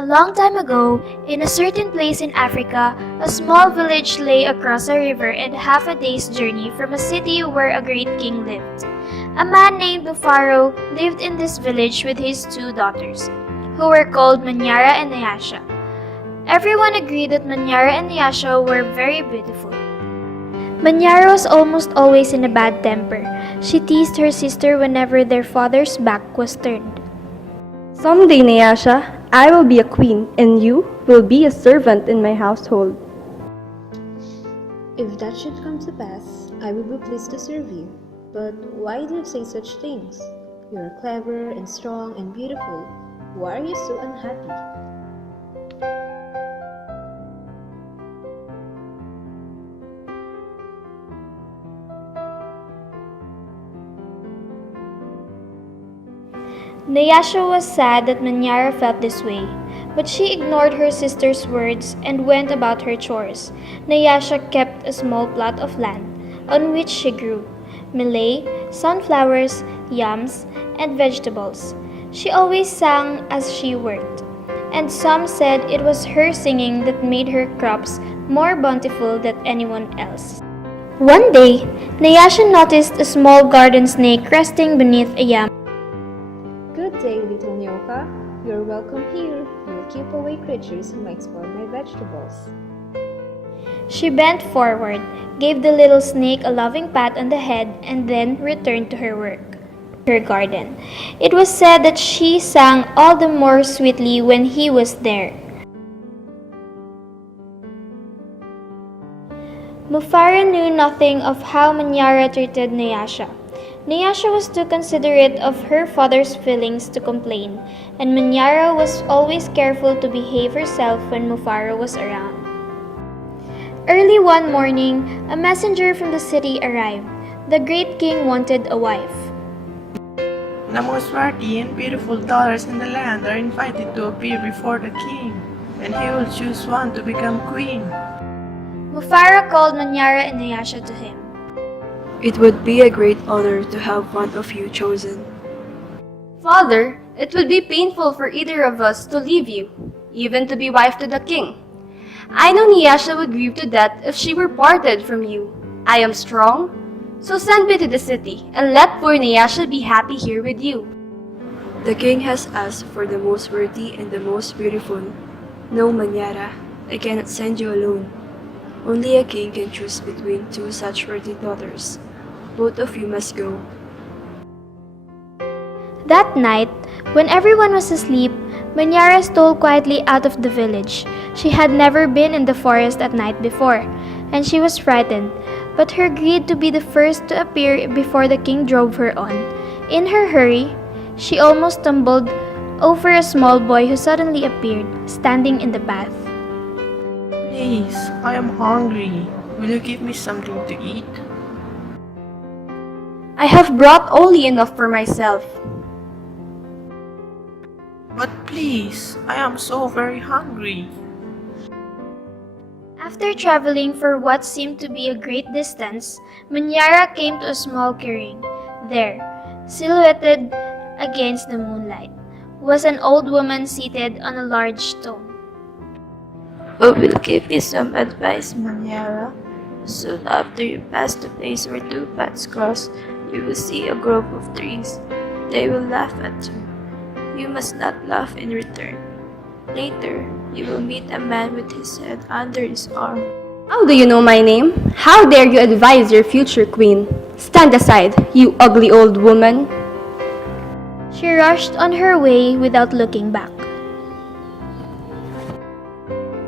A long time ago, in a certain place in Africa, a small village lay across a river and half a day's journey from a city where a great king lived. A man named Mufaro lived in this village with his two daughters, who were called Manyara and Nyasha. Everyone agreed that Manyara and Nyasha were very beautiful. Manyara was almost always in a bad temper. She teased her sister whenever their father's back was turned. Someday, Nyasha, I will be a queen, and you will be a servant in my household. If that should come to pass, I will be pleased to serve you. But why do you say such things? You are clever and strong and beautiful. Why are you so unhappy? Nyasha was sad that Manyara felt this way, but she ignored her sister's words and went about her chores. Nyasha kept a small plot of land on which she grew millet, sunflowers, yams, and vegetables. She always sang as she worked, and some said it was her singing that made her crops more bountiful than anyone else. One day, Nyasha noticed a small garden snake resting beneath a yam. Good day, little Nyoka. You're welcome here. You'll keep away creatures who might spoil my vegetables. She bent forward, gave the little snake a loving pat on the head, and then returned to her work, her garden. It was said that she sang all the more sweetly when he was there. Mufaro knew nothing of how Manyara treated Nyasha. Nyasha was too considerate of her father's feelings to complain, and Manyara was always careful to behave herself when Mufaro was around. Early one morning, a messenger from the city arrived. The great king wanted a wife. The most worthy and beautiful daughters in the land are invited to appear before the king, and he will choose one to become queen. Mufaro called Manyara and Nyasha to him. It would be a great honor to have one of you chosen. Father, it would be painful for either of us to leave you, even to be wife to the king. I know Nyasha would grieve to death if she were parted from you. I am strong, so send me to the city and let poor Nyasha be happy here with you. The king has asked for the most worthy and the most beautiful. No, Manyara, I cannot send you alone. Only a king can choose between two such worthy daughters. Both of you must go. That night, when everyone was asleep, Manyara stole quietly out of the village. She had never been in the forest at night before, and she was frightened, but her greed to be the first to appear before the king drove her on. In her hurry, she almost stumbled over a small boy who suddenly appeared, standing in the path. Please, I am hungry. Will you give me something to eat? I have brought only enough for myself. But please, I am so very hungry. After traveling for what seemed to be a great distance, Manyara came to a small clearing. There, silhouetted against the moonlight, was an old woman seated on a large stone. Who will give me some advice, Manyara? Soon after you pass the place where two paths cross, you will see a grove of trees. They will laugh at you. You must not laugh in return. Later, you will meet a man with his head under his arm. How do you know my name? How dare you advise your future queen? Stand aside, you ugly old woman. She rushed on her way without looking back.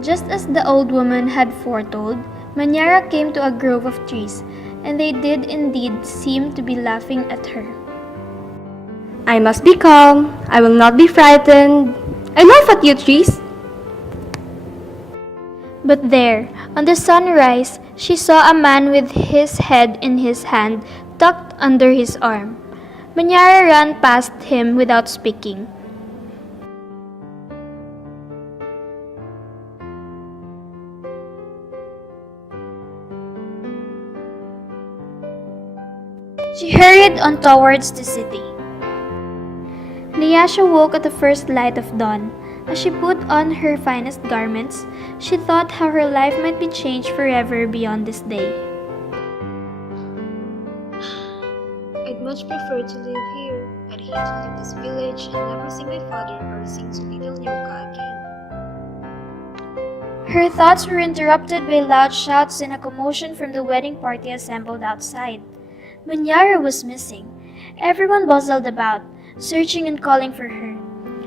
Just as the old woman had foretold, Manyara came to a grove of trees, and they did indeed seem to be laughing at her. I must be calm. I will not be frightened. I laugh at you, trees. But there, on the sunrise, she saw a man with his head in his hand, tucked under his arm. Manyara ran past him without speaking. She hurried on towards the city. Nyasha woke at the first light of dawn. As she put on her finest garments, she thought how her life might be changed forever beyond this day. I'd much prefer to live here. I'd hate to leave this village and never see my father or sing to little Nyoka again. Her thoughts were interrupted by loud shouts and a commotion from the wedding party assembled outside. Manyara was missing. Everyone bustled about, searching and calling for her.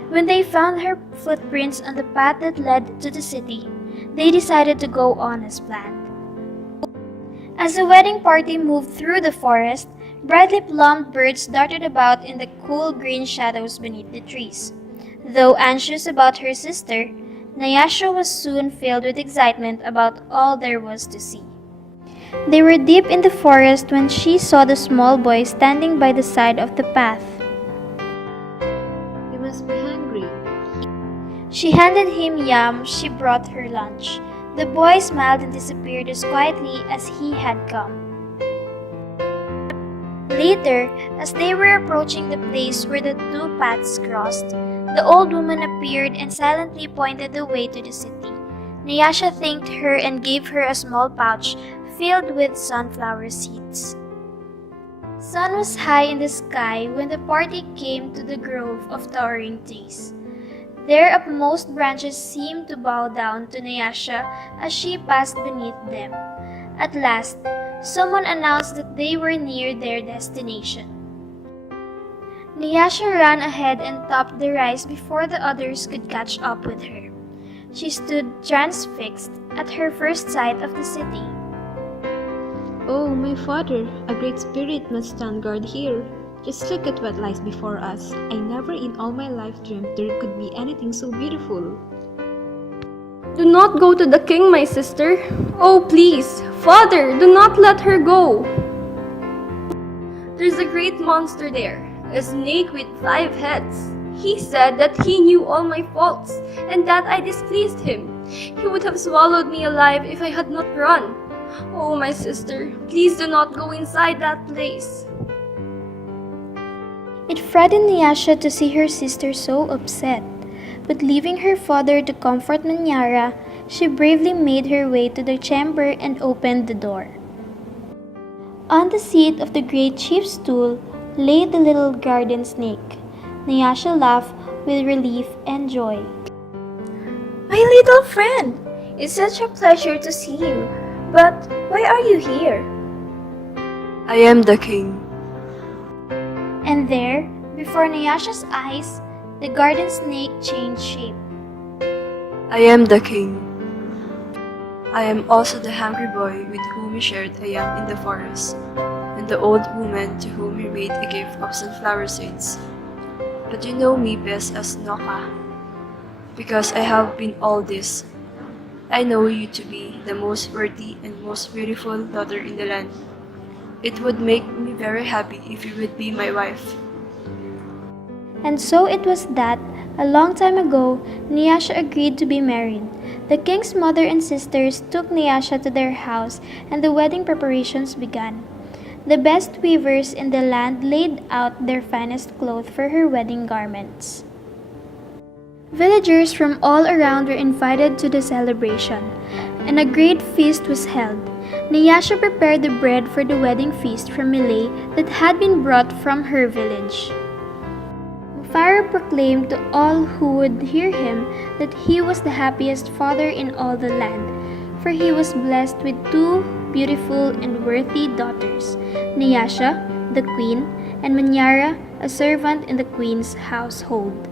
When they found her footprints on the path that led to the city, they decided to go on as planned. As the wedding party moved through the forest, brightly plumed birds darted about in the cool green shadows beneath the trees. Though anxious about her sister, Nyasha was soon filled with excitement about all there was to see. They were deep in the forest when she saw the small boy standing by the side of the path. You must be hungry. She handed him yam she brought her lunch. The boy smiled and disappeared as quietly as he had come. Later, as they were approaching the place where the two paths crossed, the old woman appeared and silently pointed the way to the city. Nyasha thanked her and gave her a small pouch filled with sunflower seeds. Sun was high in the sky when the party came to the grove of towering trees. Their upmost branches seemed to bow down to Nyasha as she passed beneath them. At last, someone announced that they were near their destination. Nyasha ran ahead and topped the rise before the others could catch up with her. She stood transfixed at her first sight of the city. Oh, my father, a great spirit must stand guard here. Just look at what lies before us. I never in all my life dreamt there could be anything so beautiful. Do not go to the king, my sister. Oh, please, father, do not let her go. There's a great monster there, a snake with 5 heads. He said that he knew all my faults and that I displeased him. He would have swallowed me alive if I had not run. Oh, my sister, please do not go inside that place. It frightened Nyasha to see her sister so upset, but leaving her father to comfort Manyara, she bravely made her way to the chamber and opened the door. On the seat of the great chief's stool lay the little garden snake. Nyasha laughed with relief and joy. My little friend, it's such a pleasure to see you. But why are you here? I am the king. And there, before Nyasha's eyes, the garden snake changed shape. I am the king. I am also the hungry boy with whom we shared a yam in the forest, and the old woman to whom we made a gift of sunflower seeds. But you know me best as Noka, because I have been all this. I know you to be the most worthy and most beautiful daughter in the land. It would make me very happy if you would be my wife. And so it was that, a long time ago, Nyasha agreed to be married. The king's mother and sisters took Nyasha to their house and the wedding preparations began. The best weavers in the land laid out their finest cloth for her wedding garments. Villagers from all around were invited to the celebration, and a great feast was held. Nyasha prepared the bread for the wedding feast from millet that had been brought from her village. Mufaro proclaimed to all who would hear him that he was the happiest father in all the land, for he was blessed with 2 beautiful and worthy daughters, Nyasha, the queen, and Manyara, a servant in the queen's household.